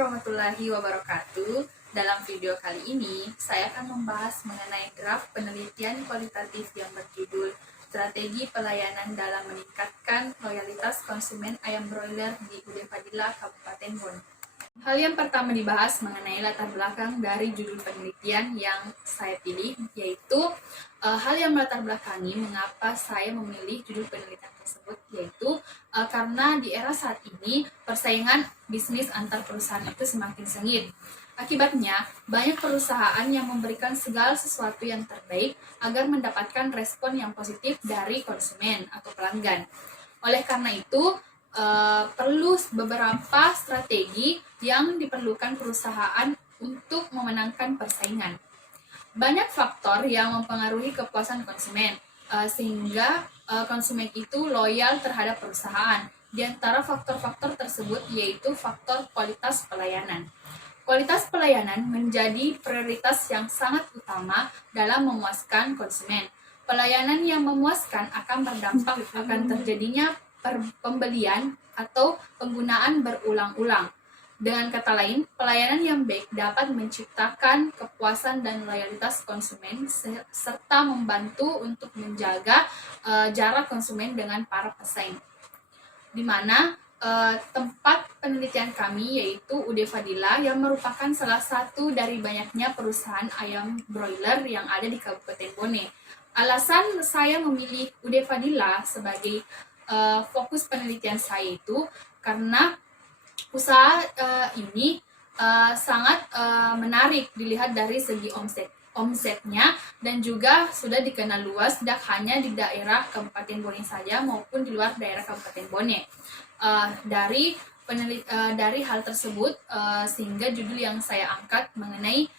warahmatullahi wabarakatuh. Dalam video kali ini, saya akan membahas mengenai draft penelitian kualitatif yang berjudul Strategi Pelayanan dalam Meningkatkan Loyalitas Konsumen Ayam Broiler di UD Fadila, Kabupaten Bon. Hal yang pertama dibahas mengenai latar belakang dari judul penelitian yang saya pilih, yaitu hal yang melatar belakangi mengapa saya memilih judul penelitian tersebut, yaitu karena di era saat ini persaingan bisnis antar perusahaan itu semakin sengit. Akibatnya, banyak perusahaan yang memberikan segala sesuatu yang terbaik agar mendapatkan respon yang positif dari konsumen atau pelanggan. Oleh karena itu, perlu beberapa strategi yang diperlukan perusahaan untuk memenangkan persaingan. Banyak faktor yang mempengaruhi kepuasan konsumen, sehingga konsumen itu loyal terhadap perusahaan. Di antara faktor-faktor tersebut yaitu faktor kualitas pelayanan. Kualitas pelayanan menjadi prioritas yang sangat utama dalam memuaskan konsumen. Pelayanan yang memuaskan akan berdampak akan terjadinya pembelian atau penggunaan berulang-ulang. Dengan kata lain, pelayanan yang baik dapat menciptakan kepuasan dan loyalitas konsumen serta membantu untuk menjaga jarak konsumen dengan para pesaing. Di mana tempat penelitian kami yaitu UD Fadila yang merupakan salah satu dari banyaknya perusahaan ayam broiler yang ada di Kabupaten Bone. Alasan saya memilih UD Fadila sebagai fokus penelitian saya itu karena usaha ini sangat menarik dilihat dari segi omsetnya dan juga sudah dikenal luas tidak hanya di daerah Kabupaten Bone saja maupun di luar daerah Kabupaten Bone. Dari hal tersebut sehingga judul yang saya angkat mengenai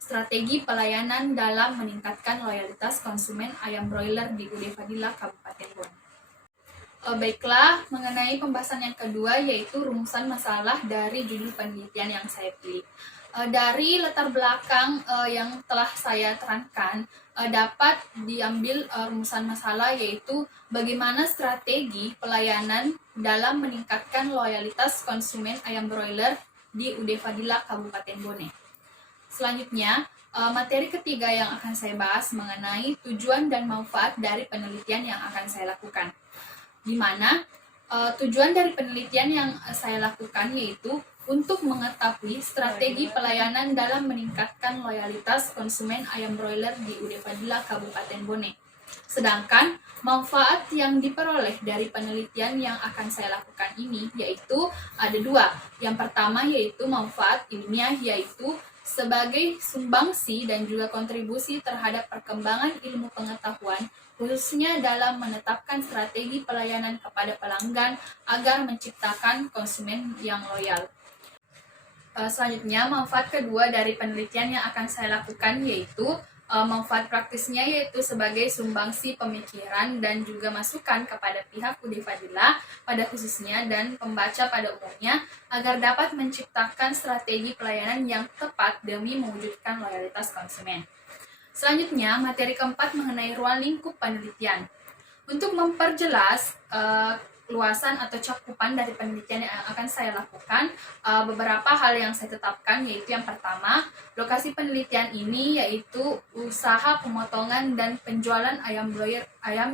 strategi pelayanan dalam meningkatkan loyalitas konsumen ayam broiler di UD Fadila Kabupaten Bone. Baiklah, mengenai pembahasan yang kedua yaitu rumusan masalah dari judul penelitian yang saya pilih. Dari latar belakang yang telah saya terangkan, dapat diambil rumusan masalah yaitu bagaimana strategi pelayanan dalam meningkatkan loyalitas konsumen ayam broiler di UD Fadila Kabupaten Bone. Selanjutnya, materi ketiga yang akan saya bahas mengenai tujuan dan manfaat dari penelitian yang akan saya lakukan. Di mana tujuan dari penelitian yang saya lakukan yaitu untuk mengetahui strategi pelayanan dalam meningkatkan loyalitas konsumen ayam broiler di UD Fadila Kabupaten Bone. Sedangkan manfaat yang diperoleh dari penelitian yang akan saya lakukan ini yaitu ada dua. Yang pertama yaitu manfaat ilmiah, yaitu sebagai sumbangsi dan juga kontribusi terhadap perkembangan ilmu pengetahuan, khususnya dalam menetapkan strategi pelayanan kepada pelanggan agar menciptakan konsumen yang loyal. Selanjutnya, manfaat kedua dari penelitian yang akan saya lakukan yaitu manfaat praktisnya, yaitu sebagai sumbangsi pemikiran dan juga masukan kepada pihak UD Fadila pada khususnya dan pembaca pada umumnya agar dapat menciptakan strategi pelayanan yang tepat demi mewujudkan loyalitas konsumen. Selanjutnya, materi keempat mengenai ruang lingkup penelitian. Untuk memperjelas luasan atau cakupan dari penelitian yang akan saya lakukan, beberapa hal yang saya tetapkan yaitu yang pertama, lokasi penelitian ini yaitu usaha pemotongan dan penjualan ayam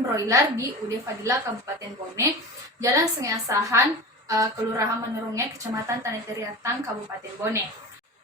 broiler di UD Fadila Kabupaten Bone, Jalan Sungai Asahan, Kelurahan Menerunge, Kecamatan Tanetiriatang, Kabupaten Bone.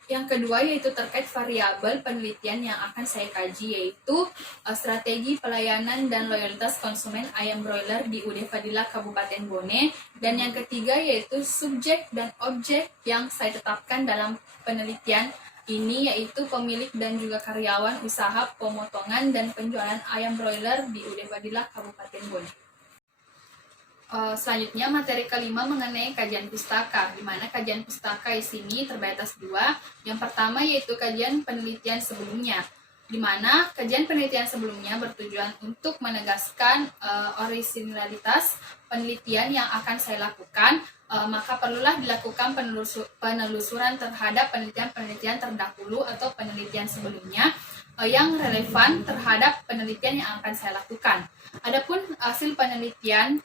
Yang kedua yaitu terkait variabel penelitian yang akan saya kaji, yaitu strategi pelayanan dan loyalitas konsumen ayam broiler di UD Fadila Kabupaten Bone. Dan yang ketiga yaitu subjek dan objek yang saya tetapkan dalam penelitian ini, yaitu pemilik dan juga karyawan usaha pemotongan dan penjualan ayam broiler di UD Fadila Kabupaten Bone. Selanjutnya, materi kelima mengenai kajian pustaka, di mana kajian pustaka di sini terbagi atas dua. Yang pertama yaitu kajian penelitian sebelumnya, di mana kajian penelitian sebelumnya bertujuan untuk menegaskan orisinalitas penelitian yang akan saya lakukan, maka perlulah dilakukan penelusuran terhadap penelitian-penelitian terdahulu atau penelitian sebelumnya yang relevan terhadap penelitian yang akan saya lakukan. Adapun hasil penelitian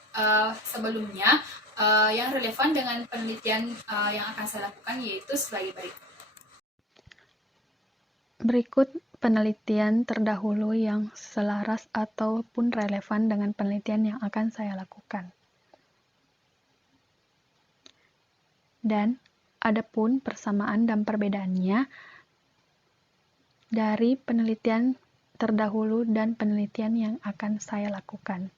sebelumnya yang relevan dengan penelitian yang akan saya lakukan yaitu sebagai berikut. Berikut penelitian terdahulu yang selaras ataupun relevan dengan penelitian yang akan saya lakukan. Dan adapun persamaan dan perbedaannya dari penelitian terdahulu dan penelitian yang akan saya lakukan.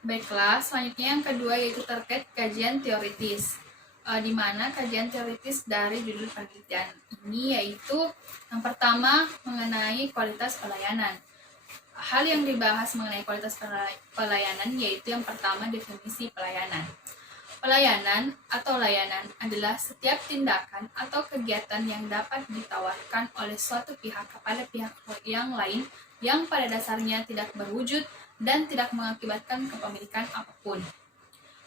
Baiklah, selanjutnya yang kedua yaitu terkait kajian teoritis. Di mana kajian teoritis dari judul penelitian ini yaitu yang pertama mengenai kualitas pelayanan. Hal yang dibahas mengenai kualitas pelayanan yaitu yang pertama definisi pelayanan. Pelayanan atau layanan adalah setiap tindakan atau kegiatan yang dapat ditawarkan oleh suatu pihak kepada pihak yang lain yang pada dasarnya tidak berwujud dan tidak mengakibatkan kepemilikan apapun.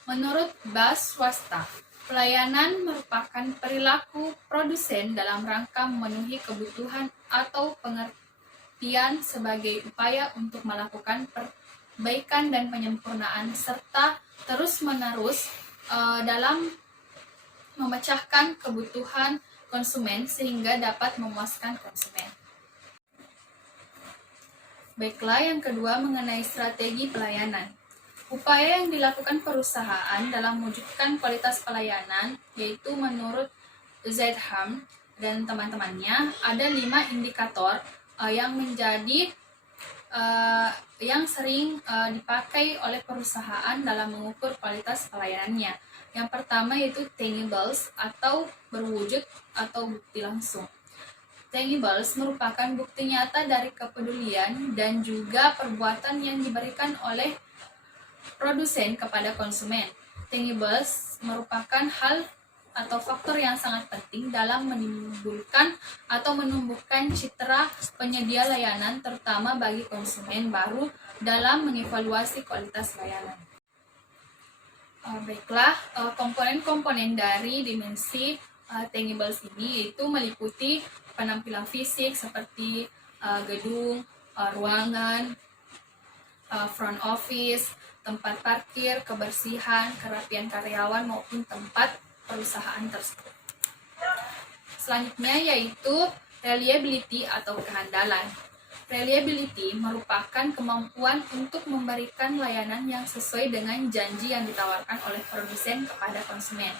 Menurut Bas swasta, pelayanan merupakan perilaku produsen dalam rangka memenuhi kebutuhan atau pengertian sebagai upaya untuk melakukan perbaikan dan penyempurnaan serta terus-menerus dalam memecahkan kebutuhan konsumen sehingga dapat memuaskan konsumen. Baiklah, yang kedua mengenai strategi pelayanan. Upaya yang dilakukan perusahaan dalam mewujudkan kualitas pelayanan yaitu menurut Zedham dan teman-temannya ada 5 indikator yang menjadi yang sering dipakai oleh perusahaan dalam mengukur kualitas pelayanannya. Yang pertama yaitu tangibles atau berwujud atau bukti langsung. Tangibles merupakan bukti nyata dari kepedulian dan juga perbuatan yang diberikan oleh produsen kepada konsumen. Tangibles merupakan hal atau faktor yang sangat penting dalam menimbulkan atau menumbuhkan citra penyedia layanan terutama bagi konsumen baru dalam mengevaluasi kualitas layanan. Baiklah, komponen-komponen dari dimensi tangibles ini yaitu meliputi penampilan fisik seperti gedung, ruangan, front office, tempat parkir, kebersihan, kerapian karyawan maupun tempat perusahaan tersebut. Selanjutnya yaitu reliability atau kehandalan. Reliability merupakan kemampuan untuk memberikan layanan yang sesuai dengan janji yang ditawarkan oleh produsen kepada konsumen.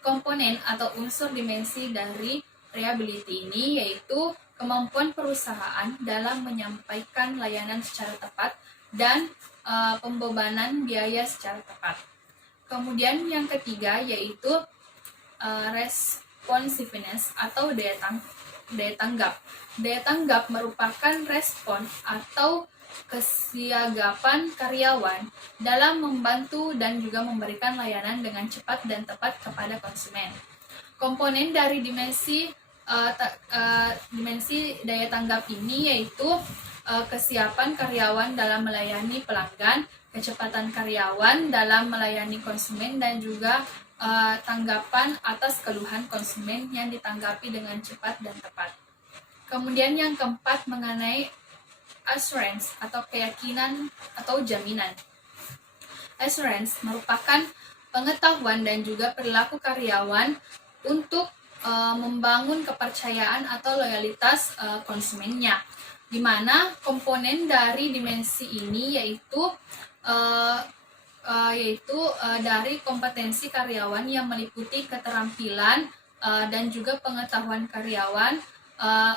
Komponen atau unsur dimensi dari reliability ini yaitu kemampuan perusahaan dalam menyampaikan layanan secara tepat dan pembebanan biaya secara tepat. Kemudian yang ketiga yaitu responsiveness atau daya tanggap. Daya tanggap merupakan respon atau kesiagapan karyawan dalam membantu dan juga memberikan layanan dengan cepat dan tepat kepada konsumen. Komponen dari dimensi daya tanggap ini yaitu kesiapan karyawan dalam melayani pelanggan, kecepatan karyawan dalam melayani konsumen, dan juga tanggapan atas keluhan konsumen yang ditanggapi dengan cepat dan tepat. Kemudian yang keempat mengenai assurance atau keyakinan atau jaminan. Assurance merupakan pengetahuan dan juga perilaku karyawan untuk membangun kepercayaan atau loyalitas konsumennya, di mana komponen dari dimensi ini yaitu dari kompetensi karyawan yang meliputi keterampilan dan juga pengetahuan karyawan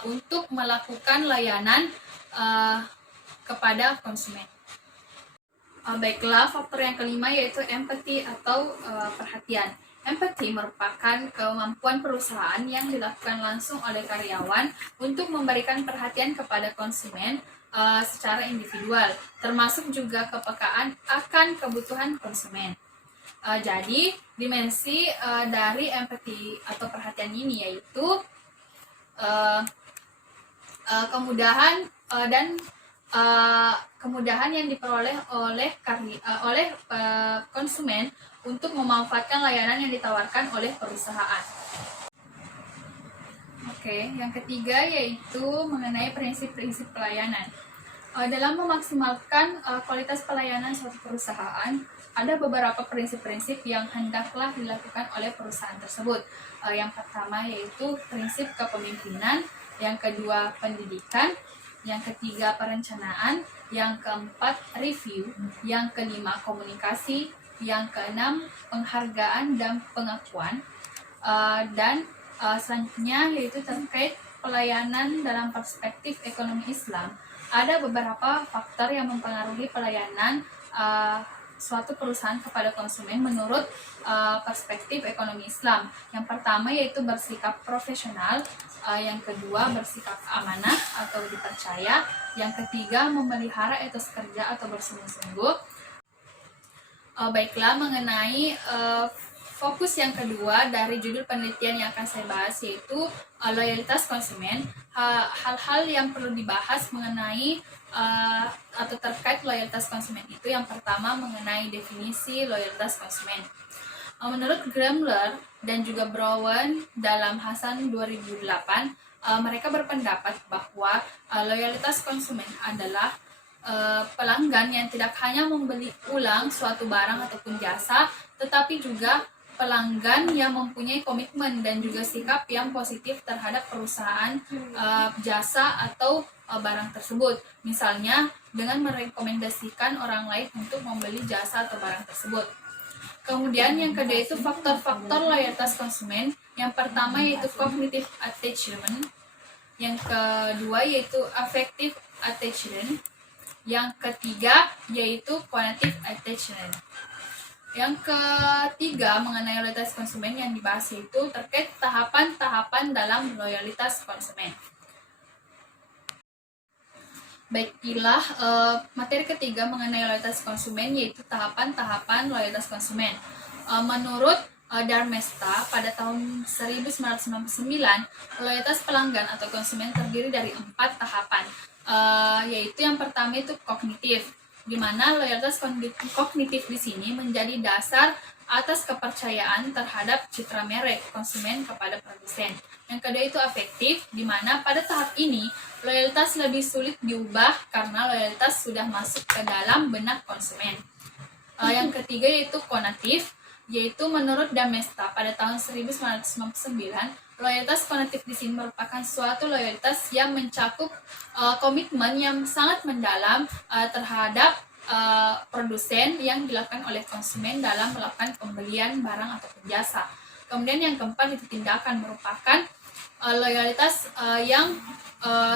untuk melakukan layanan kepada konsumen. Baiklah, faktor yang kelima yaitu empathy atau perhatian. Empathy merupakan kemampuan perusahaan yang dilakukan langsung oleh karyawan untuk memberikan perhatian kepada konsumen secara individual, termasuk juga kepekaan akan kebutuhan konsumen. Jadi, dimensi dari empathy atau perhatian ini yaitu kemudahan dan kemudahan yang diperoleh oleh konsumen untuk memanfaatkan layanan yang ditawarkan oleh perusahaan. Oke, yang ketiga yaitu mengenai prinsip-prinsip pelayanan. Dalam memaksimalkan kualitas pelayanan suatu perusahaan, ada beberapa prinsip-prinsip yang hendaklah dilakukan oleh perusahaan tersebut. Yang pertama yaitu prinsip kepemimpinan, yang kedua pendidikan, yang ketiga perencanaan, yang keempat review, yang kelima komunikasi, yang keenam penghargaan dan pengakuan, dan selanjutnya yaitu terkait pelayanan dalam perspektif ekonomi Islam. Ada beberapa faktor yang mempengaruhi pelayanan suatu perusahaan kepada konsumen menurut perspektif ekonomi Islam. Yang pertama yaitu bersikap profesional, yang kedua bersikap amanah atau dipercaya, yang ketiga memelihara etos kerja atau bersungguh-sungguh. Baiklah, mengenai fokus yang kedua dari judul penelitian yang akan saya bahas yaitu loyalitas konsumen. Hal-hal yang perlu dibahas mengenai atau terkait loyalitas konsumen itu yang pertama mengenai definisi loyalitas konsumen. Menurut Gremler dan juga Brown dalam Hasan 2008, mereka berpendapat bahwa loyalitas konsumen adalah pelanggan yang tidak hanya membeli ulang suatu barang ataupun jasa, tetapi juga pelanggan yang mempunyai komitmen dan juga sikap yang positif terhadap perusahaan jasa atau barang tersebut. Misalnya dengan merekomendasikan orang lain untuk membeli jasa atau barang tersebut. Kemudian yang kedua itu faktor-faktor loyalitas konsumen. Yang pertama yaitu cognitive attachment, yang kedua yaitu affective attachment, yang ketiga yaitu quantitative attachment. Yang ketiga mengenai loyalitas konsumen yang dibahas itu terkait tahapan-tahapan dalam loyalitas konsumen. Baiklah, materi ketiga mengenai loyalitas konsumen yaitu tahapan-tahapan loyalitas konsumen. Menurut Darmesta pada tahun 1999, loyalitas pelanggan atau konsumen terdiri dari 4 tahapan, yaitu yang pertama itu kognitif, di mana loyalitas kognitif di sini menjadi dasar atas kepercayaan terhadap citra merek konsumen kepada produsen. Yang kedua itu afektif, di mana pada tahap ini loyalitas lebih sulit diubah karena loyalitas sudah masuk ke dalam benak konsumen. Yang ketiga yaitu konatif, yaitu menurut Damesta pada tahun 1999, loyalitas konatif di sini merupakan suatu loyalitas yang mencakup komitmen yang sangat mendalam terhadap produsen yang dilakukan oleh konsumen dalam melakukan pembelian barang atau jasa. Kemudian yang keempat itu tindakan, merupakan loyalitas yang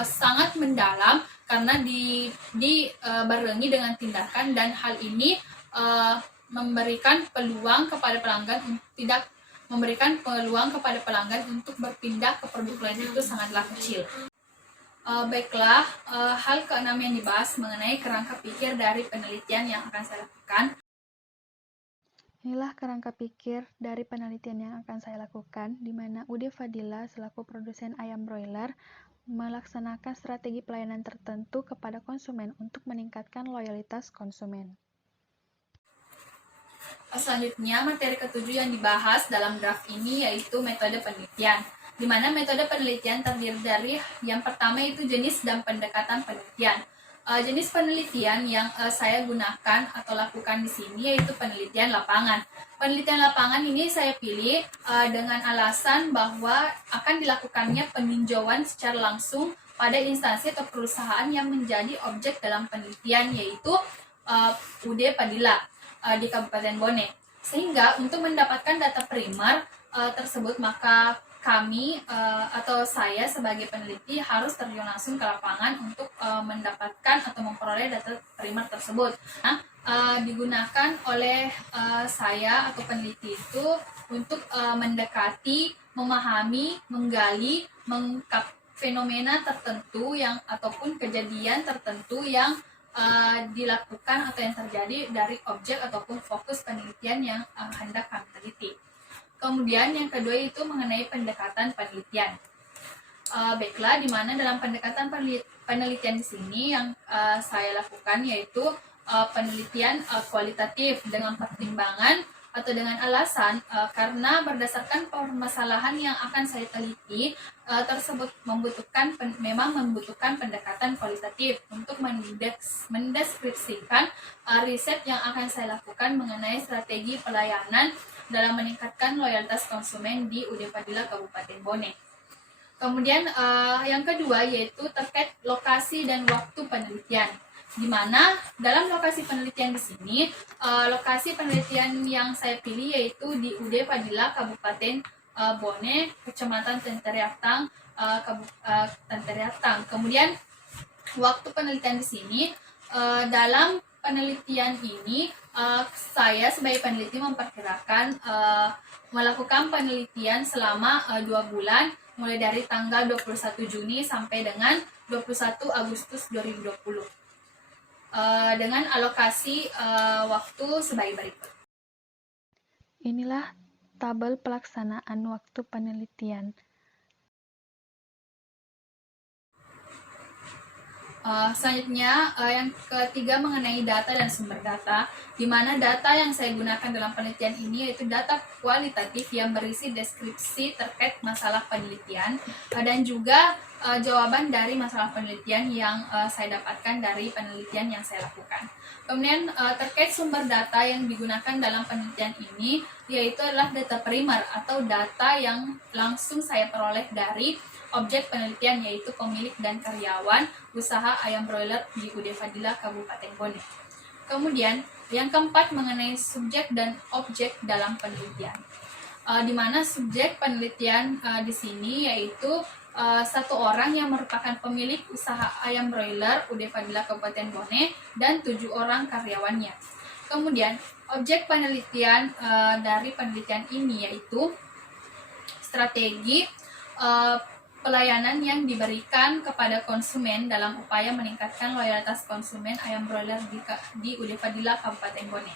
sangat mendalam karena dibarengi dengan tindakan, dan hal ini memberikan peluang kepada pelanggan untuk berpindah ke produk lain itu sangatlah kecil. Baiklah, hal keenam yang dibahas mengenai kerangka pikir dari penelitian yang akan saya lakukan. Inilah kerangka pikir dari penelitian yang akan saya lakukan, di mana UD Fadila selaku produsen ayam broiler melaksanakan strategi pelayanan tertentu kepada konsumen untuk meningkatkan loyalitas konsumen. Selanjutnya, materi ketujuh yang dibahas dalam draft ini yaitu metode penelitian, di mana metode penelitian terdiri dari yang pertama itu jenis dan pendekatan penelitian. Jenis penelitian yang saya gunakan atau lakukan di sini yaitu penelitian lapangan. Penelitian lapangan ini saya pilih dengan alasan bahwa akan dilakukannya peninjauan secara langsung pada instansi atau perusahaan yang menjadi objek dalam penelitian, yaitu UD Padilla di Kabupaten Bone. Sehingga untuk mendapatkan data primer tersebut, maka kami atau saya sebagai peneliti harus terjun langsung ke lapangan untuk mendapatkan atau memperoleh data primer tersebut. Nah, digunakan oleh saya atau peneliti itu untuk mendekati, memahami, menggali, mengungkap fenomena tertentu yang ataupun kejadian tertentu yang dilakukan atau yang terjadi dari objek ataupun fokus penelitian yang hendak kami teliti. Kemudian yang kedua itu mengenai pendekatan penelitian. Baiklah, di mana dalam pendekatan penelitian di sini yang saya lakukan yaitu penelitian kualitatif dengan pertimbangan atau dengan alasan karena berdasarkan permasalahan yang akan saya teliti tersebut memang membutuhkan pendekatan kualitatif untuk mendeskripsikan riset yang akan saya lakukan mengenai strategi pelayanan dalam meningkatkan loyalitas konsumen di UD Fadila Kabupaten Bone. Kemudian yang kedua yaitu terkait lokasi dan waktu penelitian, di mana dalam lokasi penelitian di sini lokasi penelitian yang saya pilih yaitu di UD Fadila Kabupaten Bone, Kecamatan Tenteriatang, Tenteriatang. Kemudian waktu penelitian di sini dalam penelitian ini saya sebagai peneliti memperkirakan melakukan penelitian selama 2 bulan mulai dari tanggal 21 Juni sampai dengan 21 Agustus 2020 dengan alokasi waktu sebagai berikut. Inilah tabel pelaksanaan waktu penelitian. Selanjutnya yang ketiga mengenai data dan sumber data, di mana data yang saya gunakan dalam penelitian ini yaitu data kualitatif yang berisi deskripsi terkait masalah penelitian dan juga jawaban dari masalah penelitian yang saya dapatkan dari penelitian yang saya lakukan. Kemudian terkait sumber data yang digunakan dalam penelitian ini yaitu adalah data primer atau data yang langsung saya peroleh dari objek penelitian yaitu pemilik dan karyawan usaha ayam broiler di UD Fadila Kabupaten Bone. Kemudian yang keempat mengenai subjek dan objek dalam penelitian, di mana subjek penelitian di sini yaitu satu orang yang merupakan pemilik usaha ayam broiler UD Fadila Kabupaten Bone dan 7 orang karyawannya. Kemudian objek penelitian dari penelitian ini yaitu strategi pelayanan yang diberikan kepada konsumen dalam upaya meningkatkan loyalitas konsumen ayam broiler di UD Fadila Kabupaten Bone.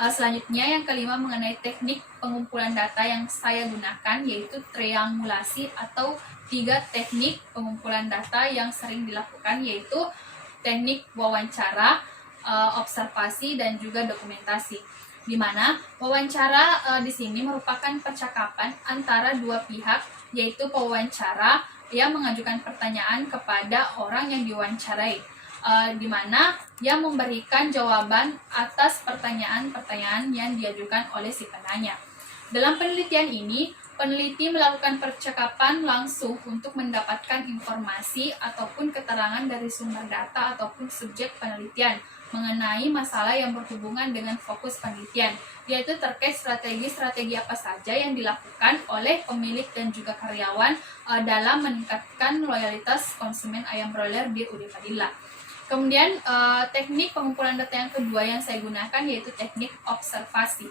Selanjutnya yang kelima mengenai teknik pengumpulan data yang saya gunakan yaitu triangulasi atau 3 teknik pengumpulan data yang sering dilakukan yaitu teknik wawancara, observasi dan juga dokumentasi. Di mana wawancara di sini merupakan percakapan antara 2 pihak yaitu pewawancara yang mengajukan pertanyaan kepada orang yang diwawancarai, di mana yang memberikan jawaban atas pertanyaan-pertanyaan yang diajukan oleh si penanya. Dalam penelitian ini, peneliti melakukan percakapan langsung untuk mendapatkan informasi ataupun keterangan dari sumber data ataupun subjek penelitian mengenai masalah yang berhubungan dengan fokus penelitian, yaitu terkait strategi-strategi apa saja yang dilakukan oleh pemilik dan juga karyawan dalam meningkatkan loyalitas konsumen ayam broiler di UD Fadila. Kemudian teknik pengumpulan data yang kedua yang saya gunakan yaitu teknik observasi,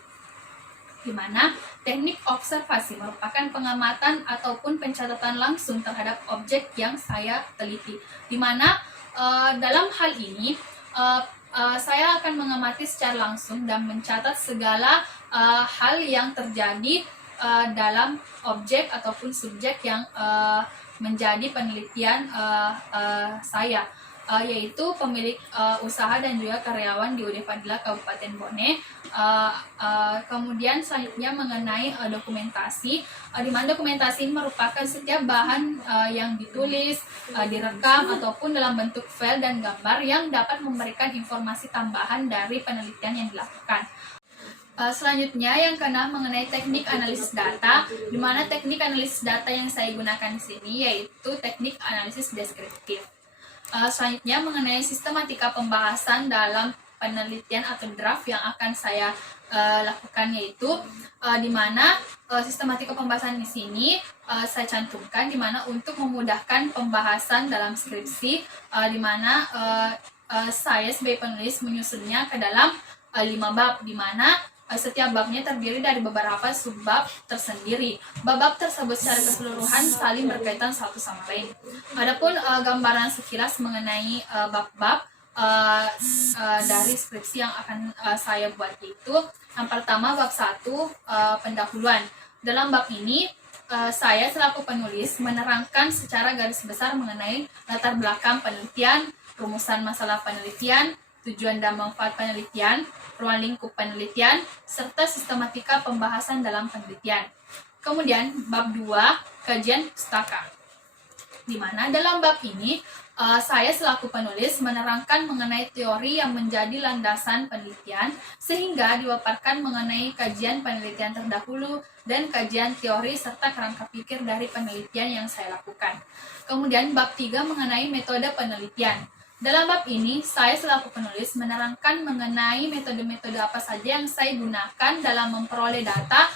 di mana teknik observasi merupakan pengamatan ataupun pencatatan langsung terhadap objek yang saya teliti, di mana dalam hal ini saya akan mengamati secara langsung dan mencatat segala hal yang terjadi dalam objek ataupun subjek yang menjadi penelitian saya, yaitu pemilik usaha dan juga karyawan di UD Fadila Kabupaten Bone. Kemudian selanjutnya mengenai dokumentasi, di mana dokumentasi merupakan setiap bahan yang ditulis, direkam ataupun dalam bentuk file dan gambar yang dapat memberikan informasi tambahan dari penelitian yang dilakukan. Selanjutnya yang keenam mengenai teknik analisis data, di mana teknik analisis data yang saya gunakan di sini yaitu teknik analisis deskriptif. Selanjutnya mengenai sistematika pembahasan dalam penelitian atau draft yang akan saya lakukan yaitu di mana sistematika pembahasan di sini saya cantumkan di mana untuk memudahkan pembahasan dalam skripsi, di mana saya sebagai penulis menyusunnya ke dalam 5 bab, di mana Setiap babnya terdiri dari beberapa subbab tersendiri. Bab-bab tersebut secara keseluruhan saling berkaitan satu sama lain. Adapun gambaran sekilas mengenai bab-bab dari skripsi yang akan saya buat itu, yang pertama bab 1, pendahuluan. Dalam bab ini saya selaku penulis menerangkan secara garis besar mengenai latar belakang penelitian, rumusan masalah penelitian, tujuan dan manfaat penelitian, ruang lingkup penelitian, serta sistematika pembahasan dalam penelitian. Kemudian bab 2, kajian pustaka. Di mana dalam bab ini saya selaku penulis menerangkan mengenai teori yang menjadi landasan penelitian, sehingga dipaparkan mengenai kajian penelitian terdahulu dan kajian teori serta kerangka pikir dari penelitian yang saya lakukan. Kemudian bab 3 mengenai metode penelitian. Dalam bab ini, saya selaku penulis menerangkan mengenai metode-metode apa saja yang saya gunakan dalam memperoleh data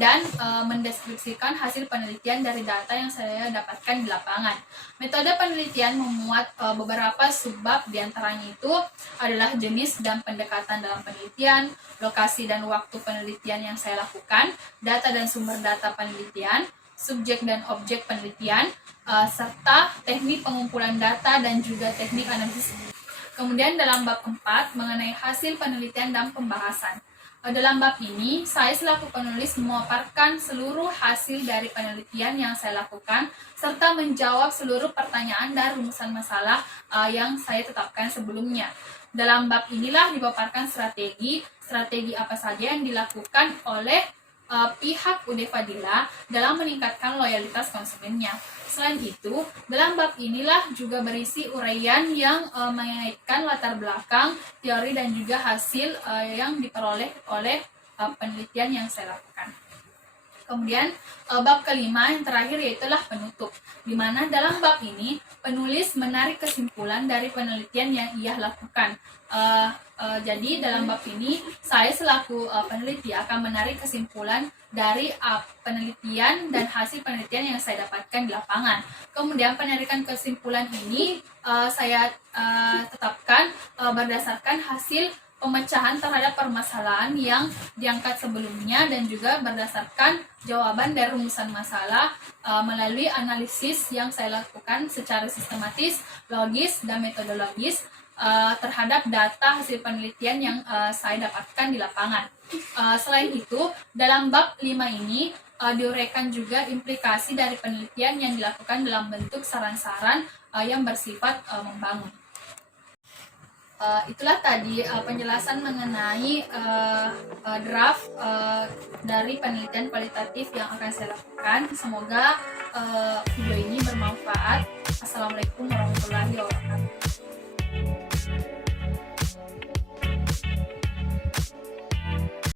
dan mendeskripsikan hasil penelitian dari data yang saya dapatkan di lapangan. Metode penelitian memuat beberapa subbab, diantaranya itu adalah jenis dan pendekatan dalam penelitian, lokasi dan waktu penelitian yang saya lakukan, data dan sumber data penelitian, subjek dan objek penelitian, serta teknik pengumpulan data dan juga teknik analisis. Kemudian dalam bab 4 mengenai hasil penelitian dan pembahasan. Dalam bab ini, saya selaku penulis memaparkan seluruh hasil dari penelitian yang saya lakukan, serta menjawab seluruh pertanyaan dan rumusan masalah yang saya tetapkan sebelumnya. Dalam bab inilah dipaparkan strategi apa saja yang dilakukan oleh pihak UD Fadila dalam meningkatkan loyalitas konsumennya. Selain itu, dalam bab inilah juga berisi uraian yang mengaitkan latar belakang, teori dan juga hasil yang diperoleh oleh penelitian yang saya lakukan. Kemudian bab kelima yang terakhir yaitulah penutup, di mana dalam bab ini penulis menarik kesimpulan dari penelitian yang ia lakukan. Jadi dalam bab ini saya selaku peneliti akan menarik kesimpulan dari penelitian dan hasil penelitian yang saya dapatkan di lapangan. Kemudian penarikan kesimpulan ini saya tetapkan berdasarkan hasil pemecahan terhadap permasalahan yang diangkat sebelumnya dan juga berdasarkan jawaban dari rumusan masalah melalui analisis yang saya lakukan secara sistematis, logis, dan metodologis terhadap data hasil penelitian yang saya dapatkan di lapangan. Selain itu, dalam bab 5 ini diuraikan juga implikasi dari penelitian yang dilakukan dalam bentuk saran-saran yang bersifat membangun. Itulah tadi penjelasan mengenai draft dari penelitian kualitatif yang akan saya lakukan. Semoga video ini bermanfaat. Assalamualaikum warahmatullahi wabarakatuh.